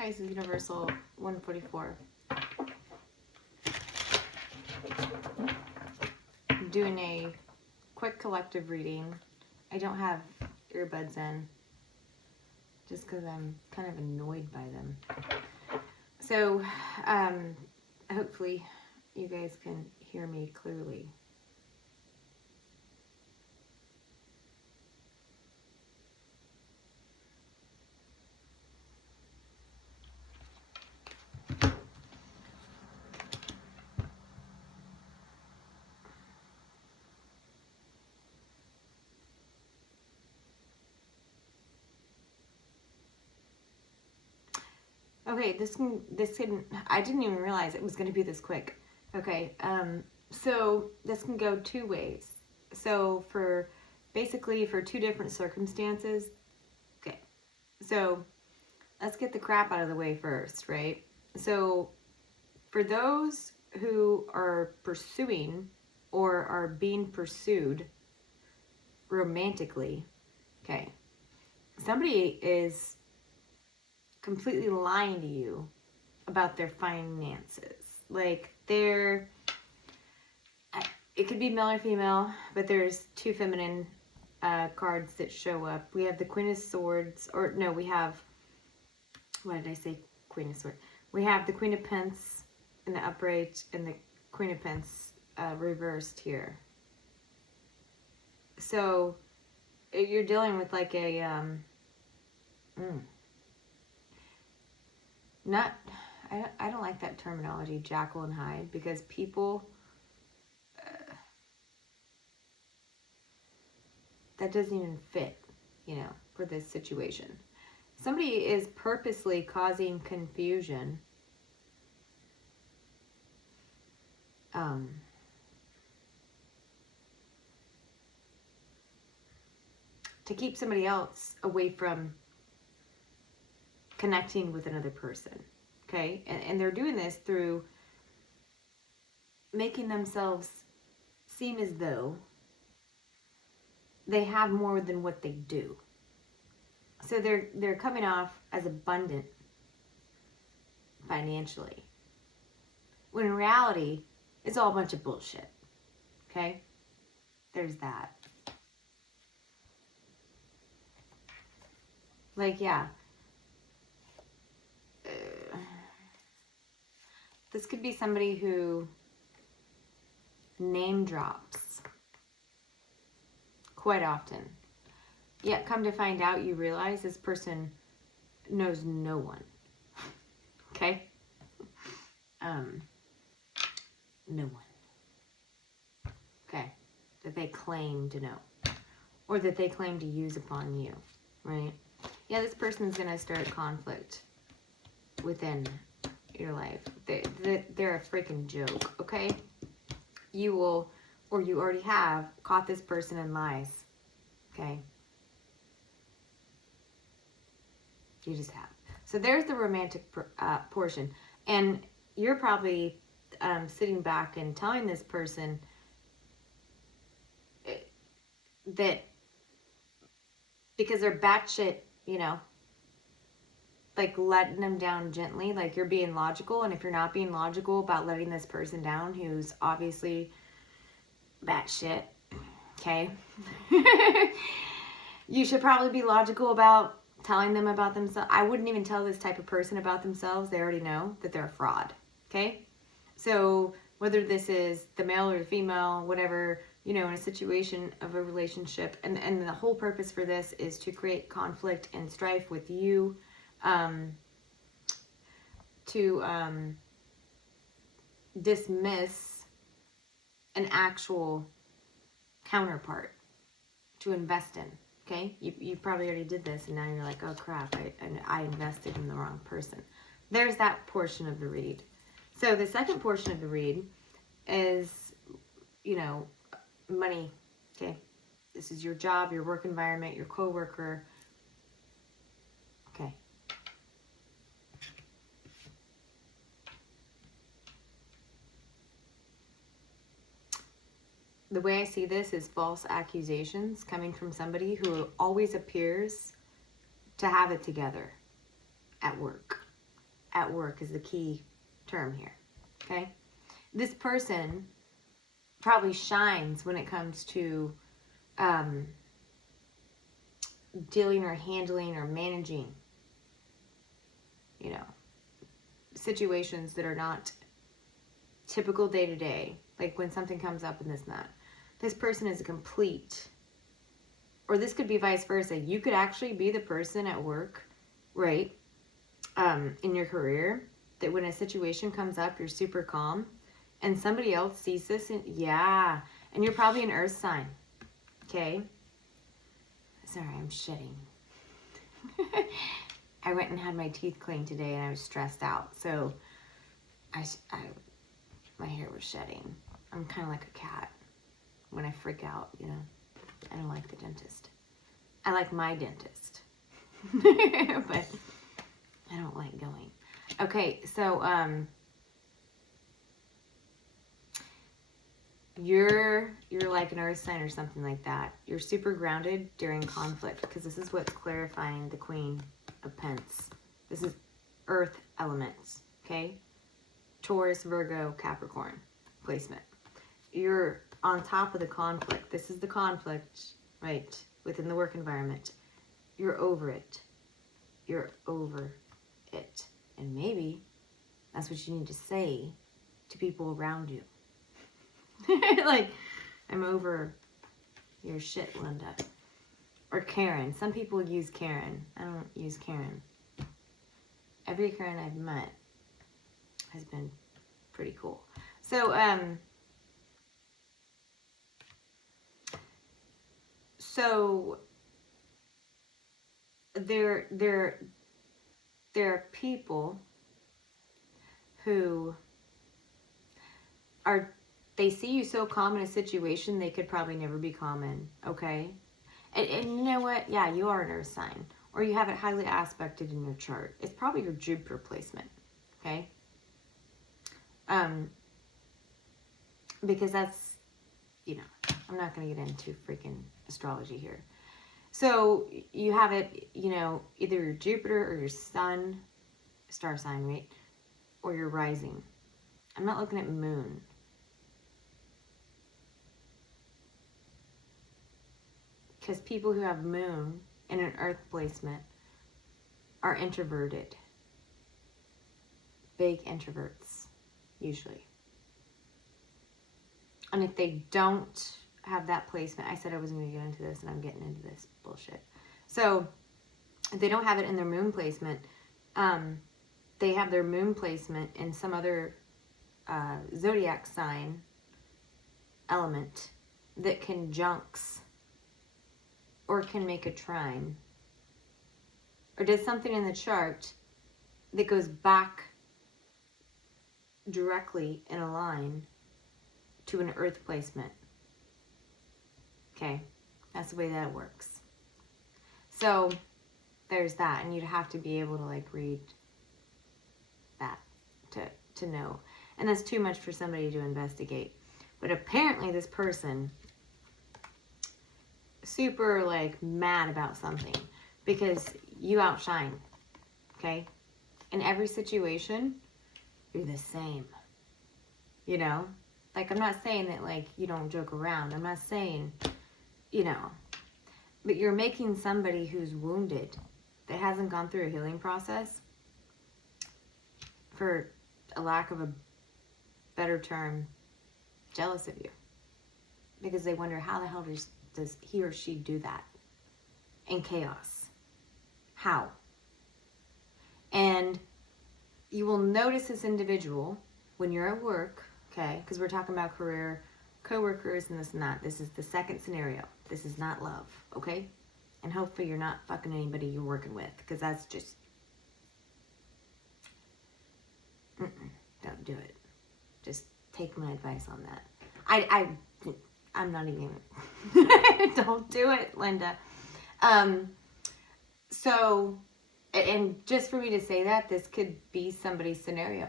Hi, this is Universal 144. I'm doing a quick collective reading. I don't have earbuds in just because I'm kind of annoyed by them. So, hopefully you guys can hear me clearly. Okay, I didn't even realize it was going to be this quick. Okay, so this can go two ways. So basically for two different circumstances. Okay, so let's get the crap out of the way first, right? So for those who are pursuing or are being pursued romantically, okay, somebody is completely lying to you about their finances. Like it could be male or female, but there's two feminine cards that show up. We have the Queen of Swords, or no, we have, what did I say? Queen of Swords. We have the Queen of Pence in the upright and the Queen of Pence reversed here. So you're dealing with like a I don't like that terminology, Jekyll and Hyde, because people that doesn't even fit, for this situation. Somebody is purposely causing confusion to keep somebody else away from connecting with another person, okay? And they're doing this through making themselves seem as though they have more than what they do. So they're coming off as abundant financially, when in reality, it's all a bunch of bullshit, okay? There's that. Like, yeah. This could be somebody who name drops quite often. Yet, come to find out, you realize this person knows no one. Okay? No one. Okay? That they claim to know. Or that they claim to use upon you. Right? Yeah, this person's going to start conflict within your life. They're a freaking joke. Okay? You will, or you already have, caught this person in lies. Okay? You just have. So there's the romantic portion. And you're probably sitting back and telling this person that because they're batshit, like letting them down gently, like you're being logical. And if you're not being logical about letting this person down, who's obviously batshit, okay, you should probably be logical about telling them about themselves. I wouldn't even tell this type of person about themselves. They already know that they're a fraud. Okay? So whether this is the male or the female, whatever, in a situation of a relationship, and the whole purpose for this is to create conflict and strife with you, to dismiss an actual counterpart to invest in. Okay, you probably already did this, and now you're like, oh crap, I invested in the wrong person. There's that portion of the read. So the second portion of the read is, money. Okay, this is your job, your work environment, your coworker. Okay. The way I see this is false accusations coming from somebody who always appears to have it together at work. at work is the key term here. Okay? This person probably shines when it comes to dealing or handling or managing, situations that are not typical day to day, like when something comes up and this and that. This person is a complete, or this could be vice versa. You could actually be the person at work, right, in your career, that when a situation comes up, you're super calm, and somebody else sees this, and and you're probably an earth sign, okay? Sorry, I'm shitting. I went and had my teeth cleaned today, and I was stressed out, so my hair was shedding. I'm kind of like a cat when I freak out, I don't like the dentist. I like my dentist, but I don't like going. Okay, so you're like an earth sign or something like that. You're super grounded during conflict, because this is what's clarifying the Queen of Pence. This is earth elements, okay? Taurus, Virgo, Capricorn placement. You're on top of the conflict. This is the conflict, right, within the work environment. You're over it. You're over it. And maybe that's what you need to say to people around you. Like, I'm over your shit, Linda. Or Karen. Some people use Karen. I don't use Karen. Every Karen I've met has been pretty cool. So, there are people who they see you so calm in a situation they could probably never be calm in, okay? And you know what? Yeah, you are an earth sign. Or you have it highly aspected in your chart. It's probably your Jupiter placement, okay? Because that's, I'm not going to get into freaking astrology here. So you have it, either your Jupiter or your sun, star sign, right? Or your rising. I'm not looking at moon. Because people who have moon in an earth placement are introverted. Big introverts, usually. And if they don't have that placement, I said I wasn't going to get into this, and I'm getting into this bullshit. So, if they don't have it in their moon placement, they have their moon placement in some other zodiac sign element that conjuncts or can make a trine or does something in the chart that goes back directly in a line to an earth placement. Okay, that's the way that works. So there's that, and you'd have to be able to read that to know. And that's too much for somebody to investigate. But apparently this person super mad about something because you outshine, okay? In every situation, you're the same, I'm not saying that you don't joke around. I'm not saying, but you're making somebody who's wounded, that hasn't gone through a healing process, for a lack of a better term, jealous of you. Because they wonder, how the hell does he or she do that in chaos? How? And you will notice this individual when you're at work, okay? Because we're talking about career, co-workers, and this and that. This is the second scenario. This is not love, okay? And hopefully you're not fucking anybody you're working with, because that's just... don't do it. Just take my advice on that. I'm not even... don't do it, Linda. So, and just for me to say that, this could be somebody's scenario.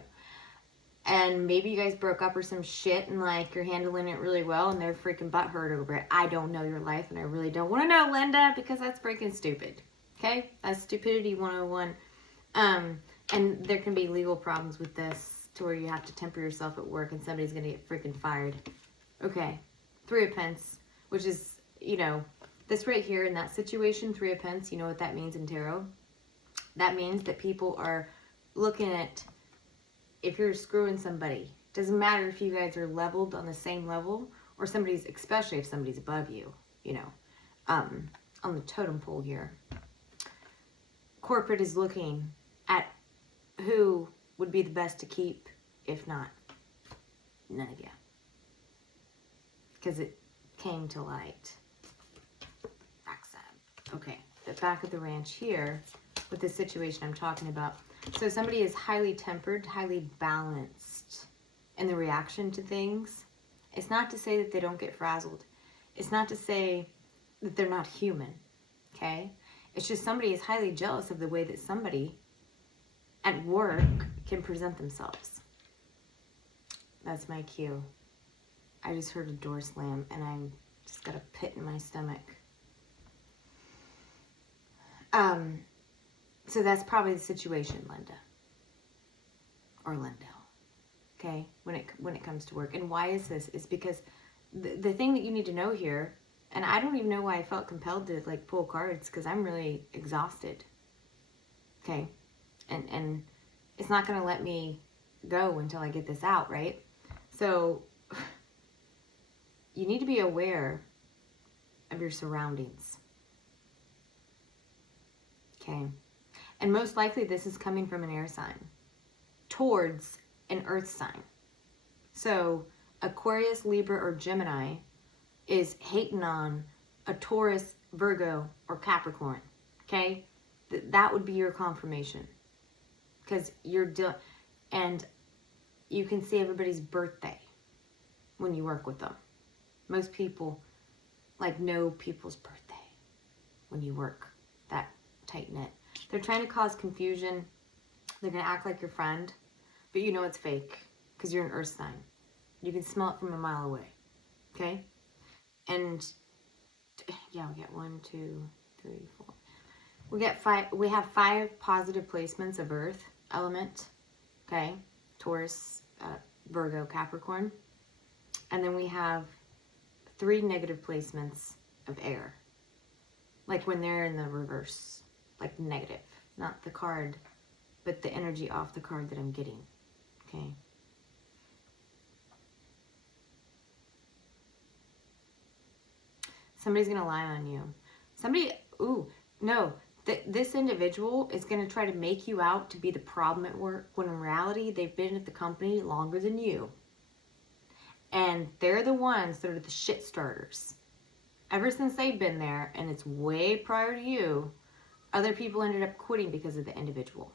And maybe you guys broke up or some shit and you're handling it really well and they're freaking butthurt over it. I don't know your life and I really don't want to know, Linda, because that's freaking stupid. Okay? That's stupidity 101. And there can be legal problems with this to where you have to temper yourself at work and somebody's going to get freaking fired. Okay. 3 of Pence, which is, you know, this right here in that situation, 3 of Pence, you know what that means in tarot? That means that people are looking at, if you're screwing somebody, doesn't matter if you guys are leveled on the same level or somebody's, especially if somebody's above you, you know, on the totem pole here. Corporate is looking at who would be the best to keep, if not none of you. Because it came to light. Backside. Okay, the back of the ranch here with the situation I'm talking about. So somebody is highly tempered, highly balanced in the reaction to things. It's not to say that they don't get frazzled. It's not to say that they're not human, okay? It's just somebody is highly jealous of the way that somebody at work can present themselves. That's my cue. I just heard a door slam and I'm just got a pit in my stomach. So that's probably the situation, Linda. Or Lindo. Okay? When it comes to work. And why is this? Is because the thing that you need to know here, and I don't even know why I felt compelled to like pull cards, because I'm really exhausted. Okay? And it's not going to let me go until I get this out, right? So you need to be aware of your surroundings. Okay? And most likely this is coming from an air sign towards an earth sign. So Aquarius, Libra, or Gemini is hating on a Taurus, Virgo, or Capricorn. Okay? That would be your confirmation. Because you're and you can see everybody's birthday when you work with them. Most people like know people's birthday when you work that tight knit. They're trying to cause confusion. They're going to act like your friend, but you know it's fake because you're an earth sign. You can smell it from a mile away. Okay? And yeah, we get 1, 2, 3, 4. We get 5. We have 5 positive placements of earth element. Okay? Taurus, Virgo, Capricorn. And then we have 3 negative placements of air. Like when they're in the reverse. Like negative. Not the card, but the energy off the card that I'm getting. Okay? Somebody's going to lie on you. This individual is going to try to make you out to be the problem at work, when in reality, they've been at the company longer than you. And they're the ones that are the shit starters. Ever since they've been there, and it's way prior to you, other people ended up quitting because of the individual.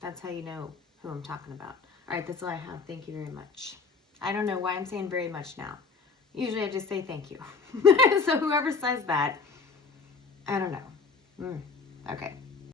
That's how you know who I'm talking about. All right, that's all I have. Thank you very much. I don't know why I'm saying very much now. Usually I just say thank you. So whoever says that, I don't know. Okay.